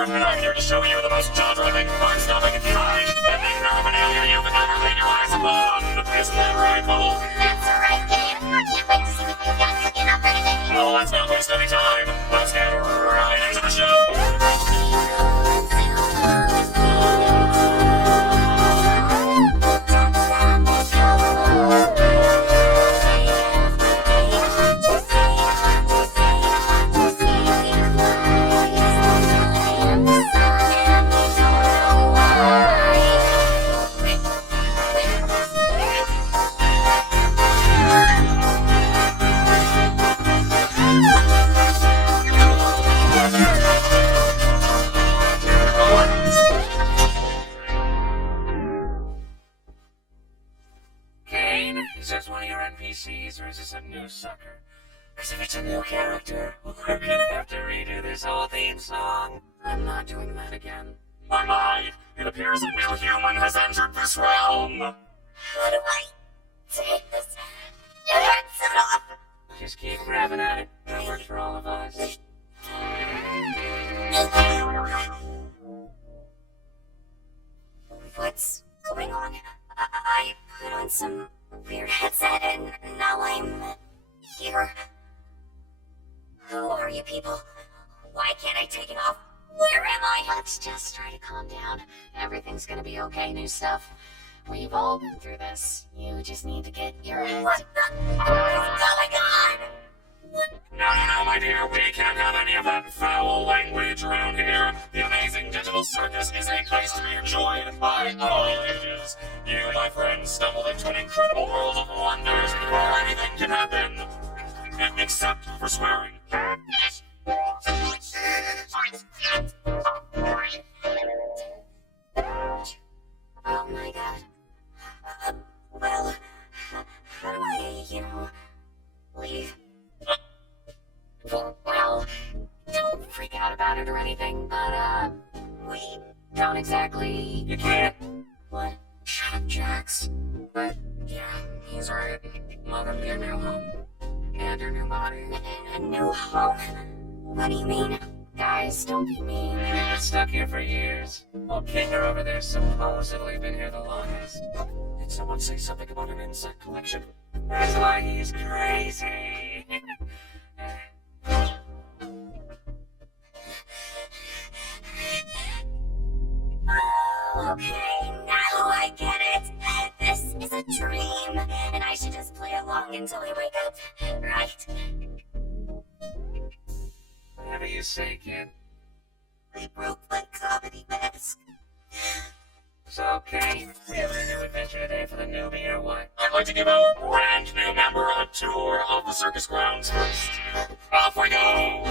Sapphire, and I'm here to show you the most jaw-dropping, fun-stopping, mind-bending paraphernalia you've ever laid your eyes upon. Isn't that right, Bubble? That's right, Gabe. I can't wait to see what you've got cooking up for today. Well, let's not waste any time. Let's get right into the show. Is this one of your NPCs, or is this a new sucker? Because if it's a new character, we're gonna have to redo this whole theme song. I'm not doing that again. My, it appears a new human has entered this realm. How do I take this? It hurts enough. Just keep grabbing at it. That works for all of us. What's going on? I put on some weird headset and now I'm here. Who are you people? Why can't I take it off? Where am I? Let's just try to calm down. Everything's gonna be okay, new stuff. We've all been through this. You just need to get your head. What the? What is going on? No, my dear, we can't have any of that foul language around here. The amazing digital circus is a place to be enjoyed by all ages. You, my friends, stumbled into an incredible world of wonders where anything can happen. Except for swearing. Oh my god. Well, how do I, leave? Well, don't freak out about it or anything, but, we don't exactly... You can't. What? Shut up, Jax. But, yeah, he's right. Welcome to your new home. And your new body. A new home? What do you mean? Guys, don't be mean. You've been stuck here for years. Well, Kinger over there's supposedly been here the longest. Did someone say something about an insect collection? That's why he's crazy. Okay, now I get it. This is a dream, and I should just play along until I wake up, right? Whatever you say, kid. I broke my comedy mask. It's okay. We have a new adventure today for the newbie or what? I'd like to give our brand new member a tour of the circus grounds first. Off we go!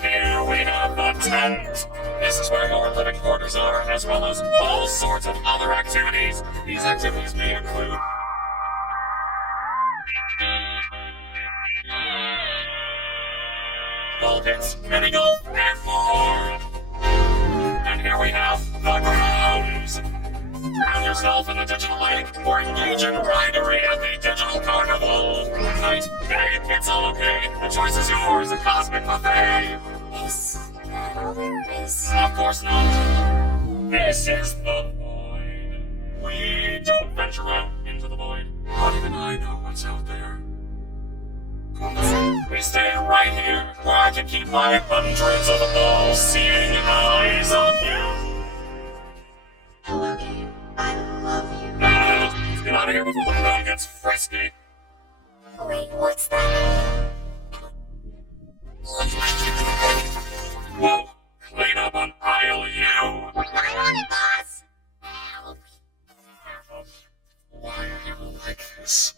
Here we have the tent. This is where your living quarters are, as well as all sorts of other activities. These activities may include ball pits, mini golf, and more. And here we have the grounds. Drown yourself in the digital lake, or engage in ridery at the digital carnival. Night, day, it's all okay. The choice is yours, a cosmic buffet. Is that all there is? Of course not. This is the void. We don't venture out into the void. Not even I know what's out there. We stay right here, where I can keep my hundreds of all-seeing eyes on you. Hello, Gabe. I love you. Let's get out of here before the crowd gets frisky. Wait, what's that? Whoa, clean up on aisle U. I'm on it, boss! Help. Why are you like this?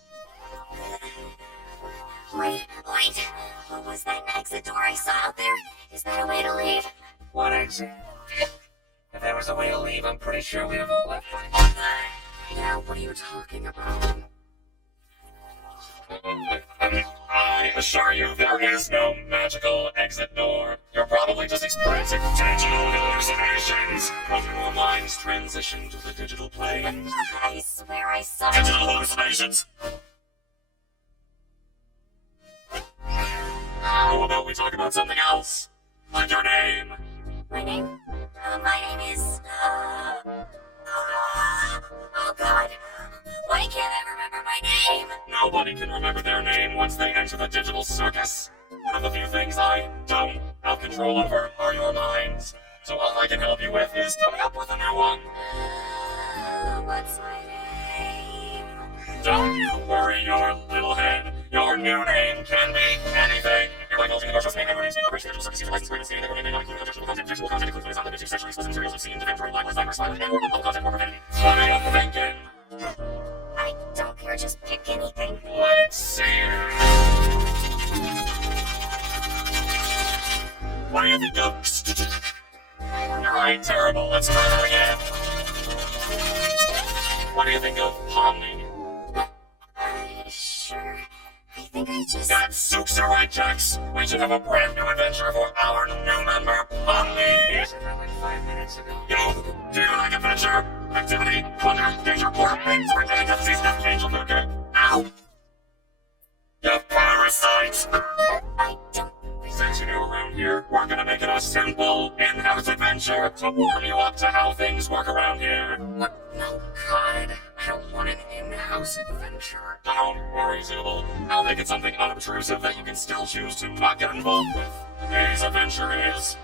Wait. What was that exit door I saw out there? Is that a way to leave? What exit? If there was a way to leave, I'm pretty sure we'd have all left. Yeah, what are you talking about? I assure you, there is no magical exit door. You're probably just experiencing digital hallucinations of your mind's transition to the digital plane. I swear I saw Digital hallucinations! How about we talk about something else? Like your name? My name is, oh god. Why can't I remember my name? Nobody can remember their name once they enter the digital circus. One of the few things I don't have control over are your minds. So all I can help you with is coming up with a new one. What's my name? Don't you worry your little head. Your new name can be anything. Your life ultimate commercial name, memories, being operation, digital circus, user license, brand, name, not including objectionable content, visual content, including is not limited to sexually explicit materials of scene, defamatory, libelous, virus, violent, and or unlawful content or profanity. What are you thinking? I don't care, just pick anything. Let's see. What do you think of? Alright, terrible. Let's try that again. What do you think of Pomni? Sure. I think I just... That suits are right, Jax. We should have a brand new adventure for our new member, Pomni. Is that like 5 minutes ago? Yo, do you like adventure? Activity, wonder, danger, or things for daily death, disease, death, angel, good. Ow! You parasites! I don't... Since you're new around here, we're gonna make it a simple in-house adventure to warm you up to how things work around here. No, God. I don't want an in-house adventure. Don't worry, Zooble. I'll make it something unobtrusive that you can still choose to not get involved with. Today's adventure is...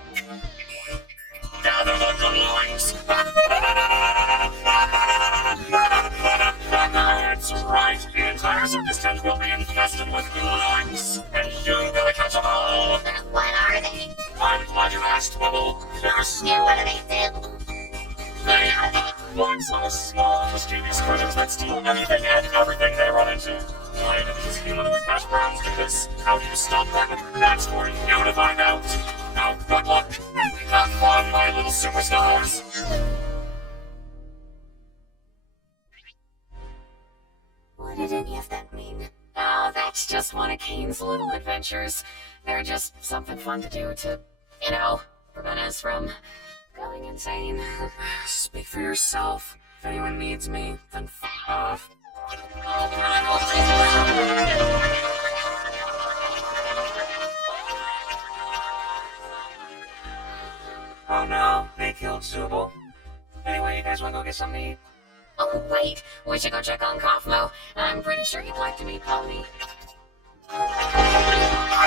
gather the glowings! That's right, the entire circus tent will be infested with glowings, and you gotta catch them all! What are they? I'm glad you asked, Bubble. There's... Yeah, what do they do? They are the ones on small, mischievous critters that steal anything and everything they run into. Why do these humanoid hash browns do this? How do you stop them? That's for you to find out. Now, good luck. Have fun, my little superstars. What did any of that mean? Oh, that's just one of Kane's little adventures. They're just something fun to do to, prevent us from going insane. Speak for yourself. If anyone needs me, then f*** off. Oh no, they killed Zooble. Anyway, you guys wanna go get something to eat? Oh, wait, we should go check on Kaufmo. I'm pretty sure he'd like to meet Pony.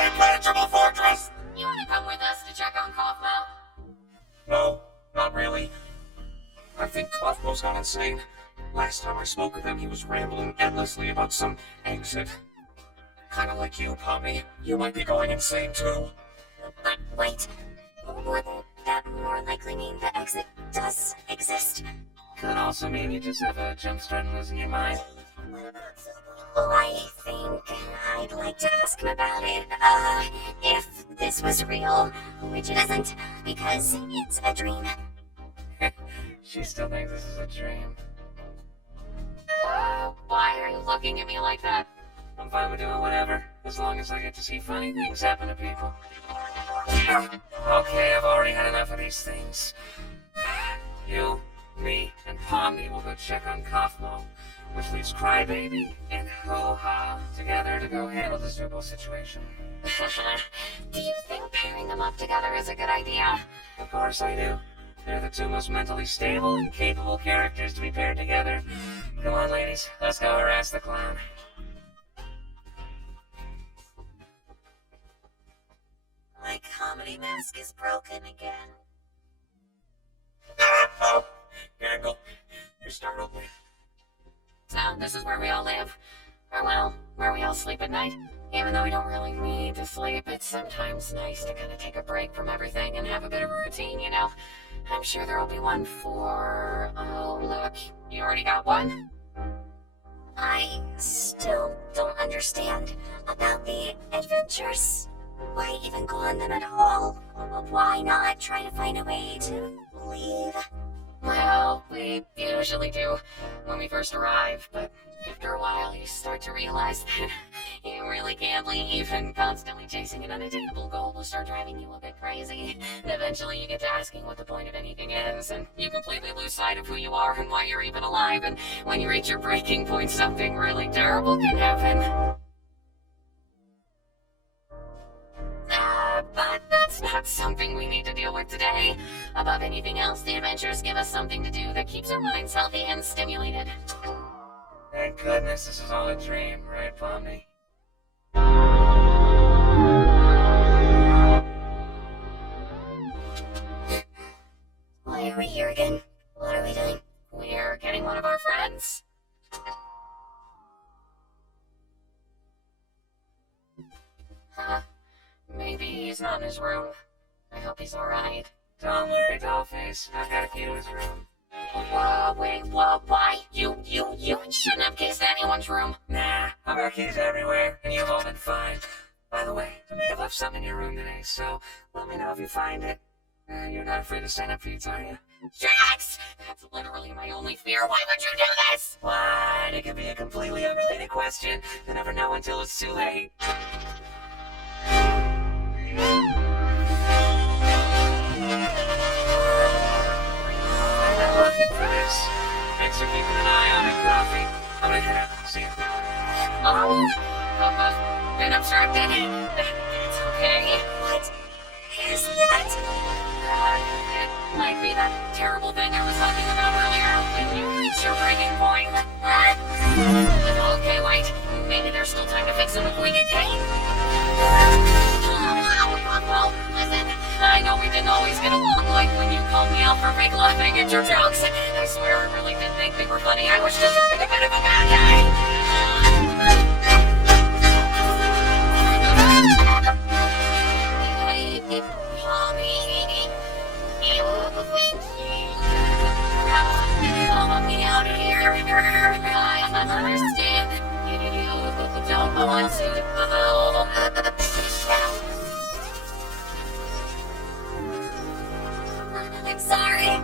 Impenetrable fortress! You wanna come with us to check on Kaufmo? No, not really. I think Kaufmo's gone insane. Last time I spoke with him, he was rambling endlessly about some exit. Kinda like you, Pomni. You might be going insane too. But wait, wouldn't that more likely mean the exit does exist? Could also mean you just have a jump start and losing your mind. Well, I think I'd like to ask him about it, if this was real, which it isn't, because it's a dream. She still thinks this is a dream. Why are you looking at me like that? I'm fine with doing whatever, as long as I get to see funny things happen to people. Okay, I've already had enough of these things. You, me, and Pomni will go check on Kaufmo, which leaves Crybaby and Ho-Ha together to go handle the Zooble situation. Do you think pairing them up together is a good idea? Of course I do. They're the two most mentally stable and capable characters to be paired together. Come on, ladies, let's go harass the clown. My comedy mask is broken again. Oh, Gaggle, you startled me. So, this is where we all live. Or well, where we all sleep at night. Even though we don't really need to sleep, it's sometimes nice to kind of take a break from everything and have a bit of a routine, I'm sure there'll be one for... Oh, look, you already got one? I still don't understand about the adventures. Why even go on them at all? Why not try to find a way to leave? Well, we usually do when we first arrive, but after a while you start to realize that you really can't leave, and constantly chasing an unattainable goal will start driving you a bit crazy. And eventually you get to asking what the point of anything is, and you completely lose sight of who you are and why you're even alive, and when you reach your breaking point, something really terrible can happen. But that's not got something we need to deal with today. Above anything else, the adventures give us something to do that keeps our minds healthy and stimulated. Thank goodness this is all a dream, right, Pomni? Why are we here again? What are we doing? We're getting one of our friends. Huh. Maybe he's not in his room. I hope he's alright. Don't worry, Dollface. I've got a key to his room. Whoa, wait, whoa, why? You shouldn't have kissed anyone's room. Nah, I've got keys everywhere, and you've all been fine. By the way, I may have left something in your room today, so let me know if you find it. You're not afraid of centipedes, are you? Jax! That's literally my only fear. Why would you do this? What? It could be a completely unrelated question. You never know until it's too late. I'm looking for this. Thanks for keeping an eye on it, Coffee. I'm gonna head out. See you. Oh, been obstructed. It's okay. What is that? It might be that terrible thing I was talking about earlier when you reach your breaking point. Okay, wait. Maybe there's still time to fix him if we get Kate. Well, listen, I know we didn't always get along, like when you called me out for fake laughing at your jokes. I swear I really did think they were funny. I was just having a bit of a bad day. Get me out of here. I understand. You don't want to. I'm sorry.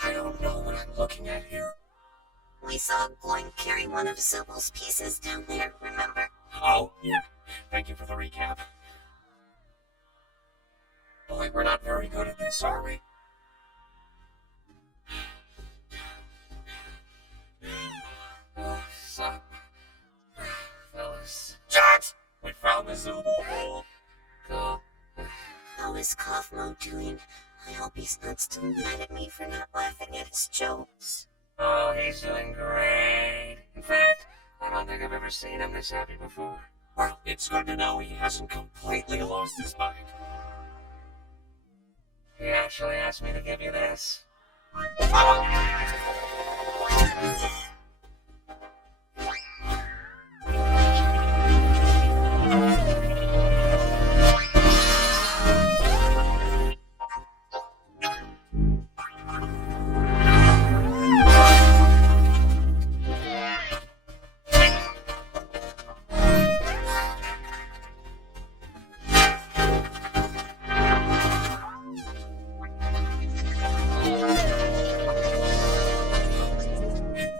I don't know what I'm looking at here. We saw Gloin carry one of Zobel's pieces down there, remember? Oh, yeah. Thank you for the recap. Boy, we're not very good at this, are we? Sup, fellas. Jax! We found the Zobel hole. Cool. How is Kaufmo doing? I hope he's not still mad at me for not laughing at his jokes. Oh, he's doing great. In fact, I don't think I've ever seen him this happy before. Well, it's good to know he hasn't completely lost his mind. He actually asked me to give you this.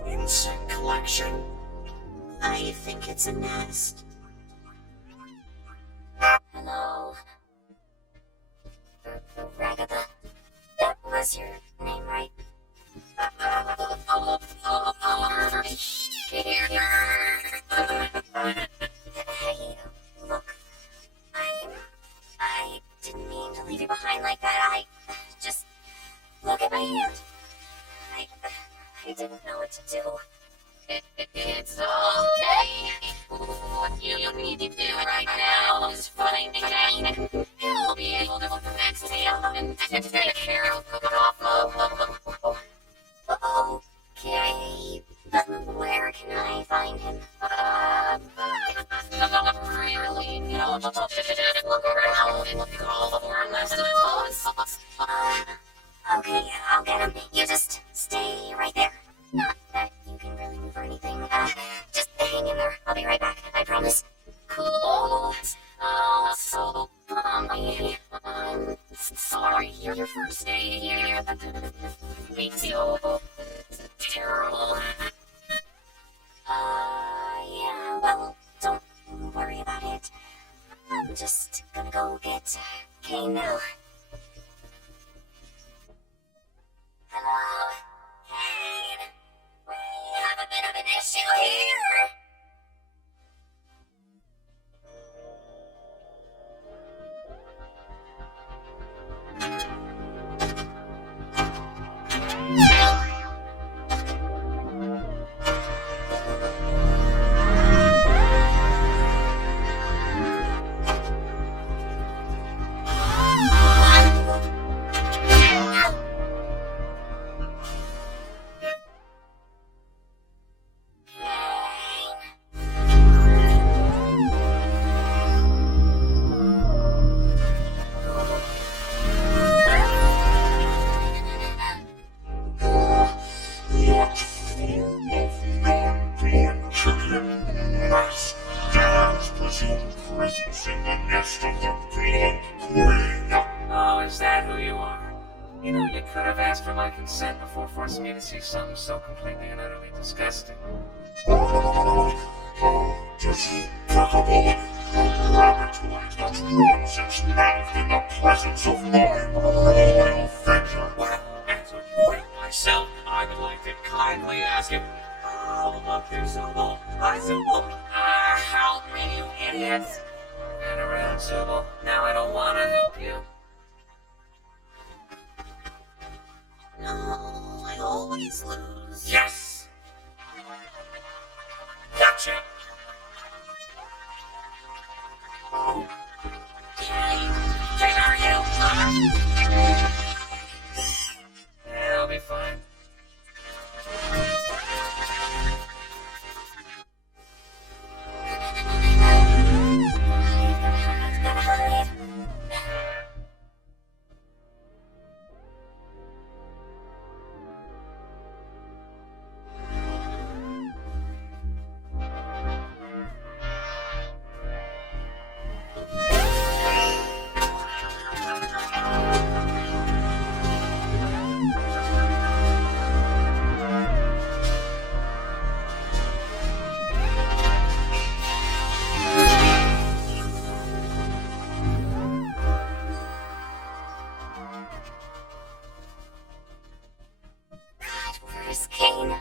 Insect collection. I think it's a nest. Hello? Ragatha. That was your name, right? Hey, look. I didn't mean to leave you behind like that. Just look at my hand. I didn't know what to do. It's okay. What you need to do right now is find Kane. He'll be able to fix him and take care of Kaufmo. Okay, but where can I find him? Really, just look around and look all for him. Okay, I'll get him. You just stay right there. Not that you can really move or anything. Just hang him just gonna go get Kane now. Hello? Kane? We have a bit of an issue here! Oh, is that who you are? You know, you could have asked for my consent before forcing me to see something so completely and utterly disgusting. Myself, I would like to kindly ask you, look, there's Zooble. Hi, Zooble. Help me, you idiots. And around, Zooble. Now I don't want to help you. No, I always lose. Yes! Gotcha! Oh. Kane, are you? Yeah, I'll be fine. Where's Kane?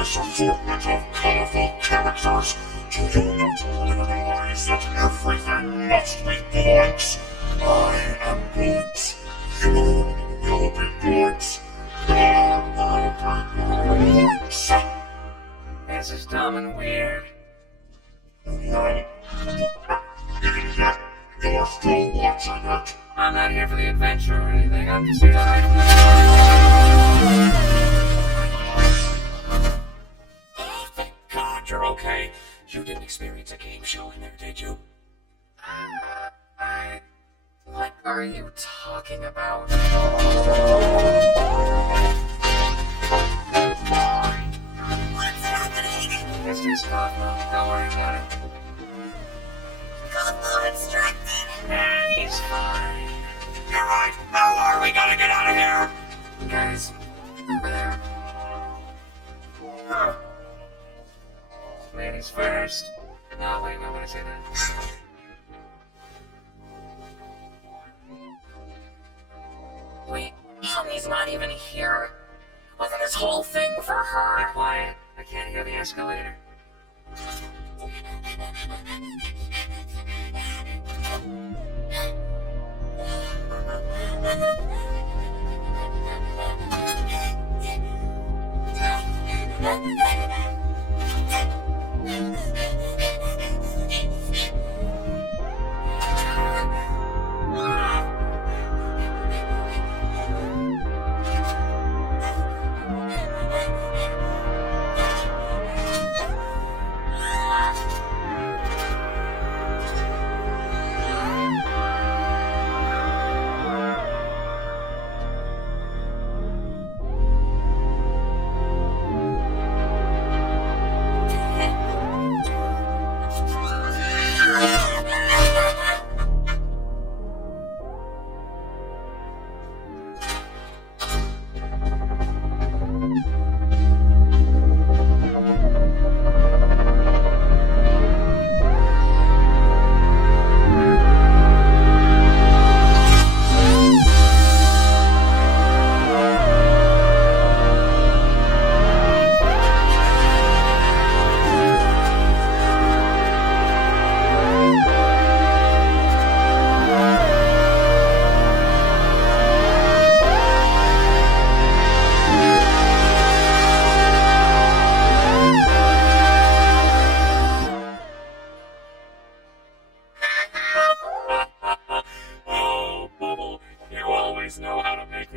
Assortment of colorful characters. Do you not realize that everything must be blanks? I am blanks. You will be blanks. I will be blanks. This is dumb and weird. Well, yet you're still watching it. I'm not here for the adventure or anything. I'm just here to hide. You're okay. You didn't experience a game show in there, did you? What are you talking about? What's happening? It's just Cosmo. Don't worry about it. Cosmo instructed. And he's fine. You're right. Malor, we gotta get out of here. Guys, over there. Ladies first. No, wait, I want to say that. Wait, Honey's not even here. Wasn't this whole thing for her? Be quiet. I can't hear the escalator.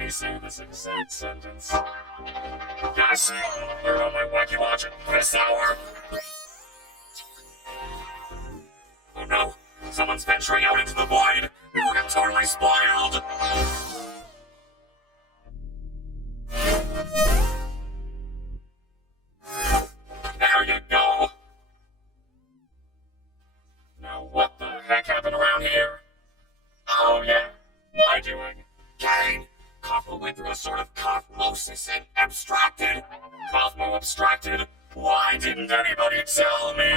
me say this exact sentence. Yes, you're on my wacky watch this hour. Oh no, someone's venturing out into the void. We'll get totally spoiled. There you go. Now what the heck happened around here? Oh yeah, my doing. Kane, Kaufmo went through a sort of Kaufmosis and abstracted. Kaufmo abstracted? Why didn't anybody tell me?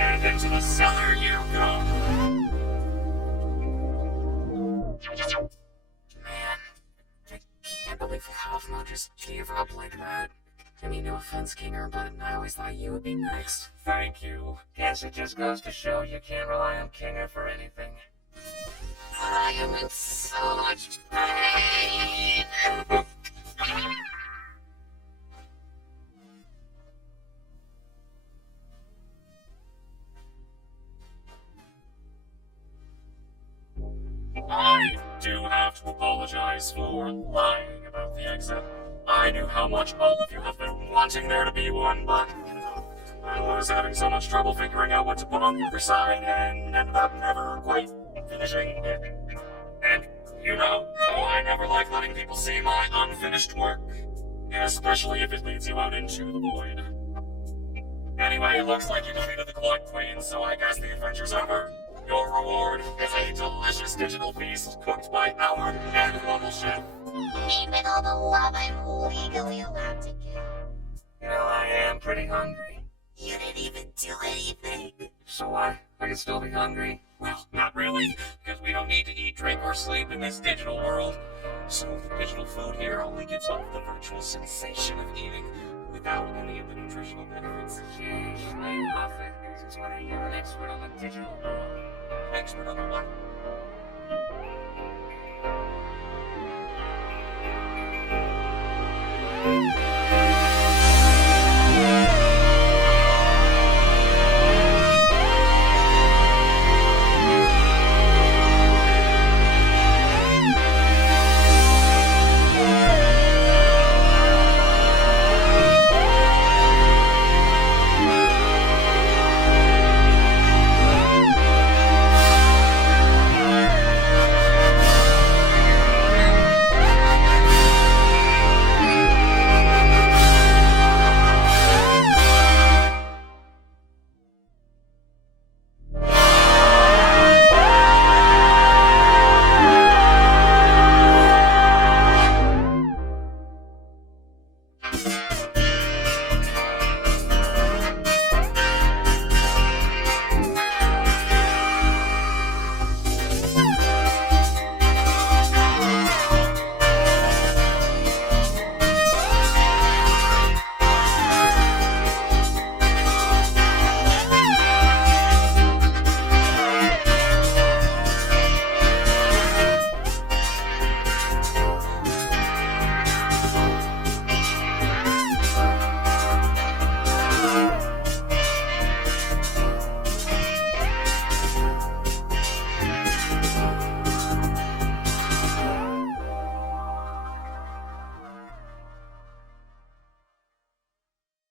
And into the cellar you go. Man, I can't believe Kaufmo just gave up like that. I mean, no offense, Kinger, but I always thought you would be next. Thank you. Guess it just goes to show you can't rely on Kinger for anything. I am in so much pain. I do have to apologize for lying about the exit. I knew how much all of you have been wanting there to be one, but I was having so much trouble figuring out what to put on the other side and ended up never quite finishing it. And, you know, I never like letting people see my unfinished work, especially if it leads you out into the void. Anyway, it looks like you defeated the Cloak Queen, so I guess the adventure's over. Your reward is a delicious digital feast cooked by our admirable chef. Made with all the love I'm legally allowed to give. You know, I am pretty hungry. You didn't even do anything. So what? I can still be hungry? Well, not really, because we don't need to eat, drink, or sleep in this digital world. So the digital food here only gives off the virtual sensation of eating without any of the nutritional benefits. Sheesh, lay off it. Since when are you an expert on the digital world? Expert on the what?